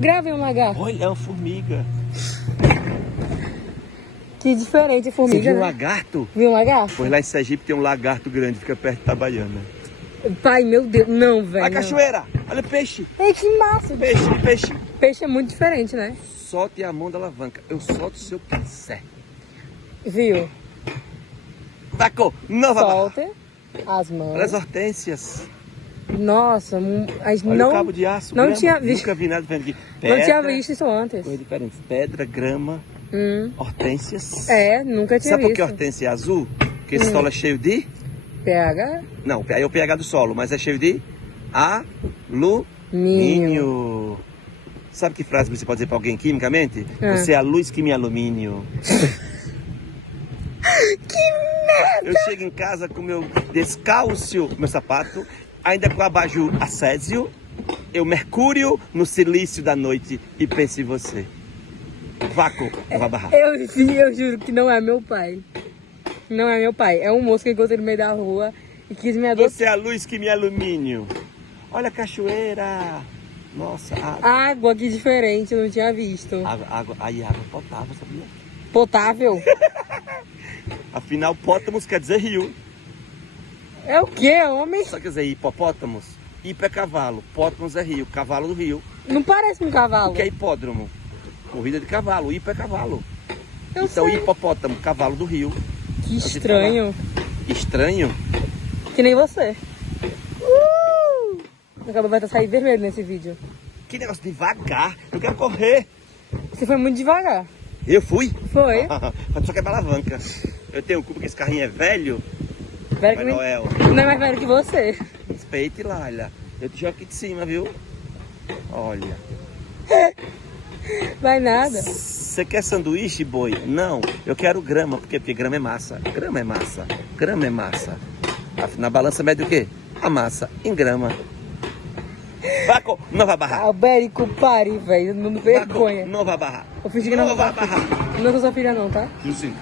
Gravei um lagarto. Olha, é uma formiga. Que diferente a formiga, Você viu um né? lagarto? Viu um lagarto? Pois lá em Sergipe tem um lagarto grande, fica perto de Itabaiana. Pai, meu Deus. Não, velho. Olha a cachoeira, olha o peixe. Ei, que massa. Peixe. Peixe é muito diferente, né? Solte a mão da alavanca. Eu solto se eu quiser. Viu? Tacou, nova barra. Solte as mãos. Olha as hortênsias. Nossa, a gente Olha não... o cabo de aço. não grama. tinha visto. Nunca vi nada diferente aqui. Não tinha visto isso antes. Coisa diferente. Pedra, grama, hortênsias. É, nunca tinha Sabe por visto. que hortênsia é azul? Porque esse solo é cheio de... pH? Não, aí é o pH do solo, mas é cheio de alumínio. Sabe que frase você pode dizer para alguém quimicamente? Você é a luz que me alumínio. Que merda! Eu chego em casa com meu descalço, meu sapato, ainda com abajur a césio, eu mercúrio no silício da noite e penso em você. Vácuo, não vai barrar. Eu juro que não é meu pai. Não é meu pai. É um moço que eu encontrei no meio da rua e quis me adotar. Você é a luz que me alumínio. Olha a cachoeira. Nossa, Água, que diferente, eu não tinha visto. água potável, sabia? Potável? Afinal, pótamos quer dizer rio. É o que, homem? Só quer dizer hipopótamos. Hipo é cavalo, pótamos é rio, cavalo do rio. Não parece um cavalo. O que é hipódromo? Corrida de cavalo, hipo é cavalo. Eu Então sei. hipopótamo, cavalo do rio. Que estranho. Estranho? Que nem você. Meu cabelo vai sair vermelho nesse vídeo. Que negócio devagar, eu quero correr. Você foi muito devagar. Eu fui? Foi. Só que é alavanca. Eu tenho culpa que esse carrinho é velho. Velho Pai que Noel. Não é mais velho que você. Respeite lá, olha. Eu te jogo aqui de cima, viu? Olha. Vai nada. Você quer sanduíche, boi? Não, eu quero grama, porque grama é massa. Grama é massa. Grama é massa. Na balança mede o quê? A massa em grama. Vaco, não vai barrar. Albérico, pare, velho. Não vergonha. Não vai barrar. Eu fingi que não vai barrar. Não sou sua filha não, tá? Sim.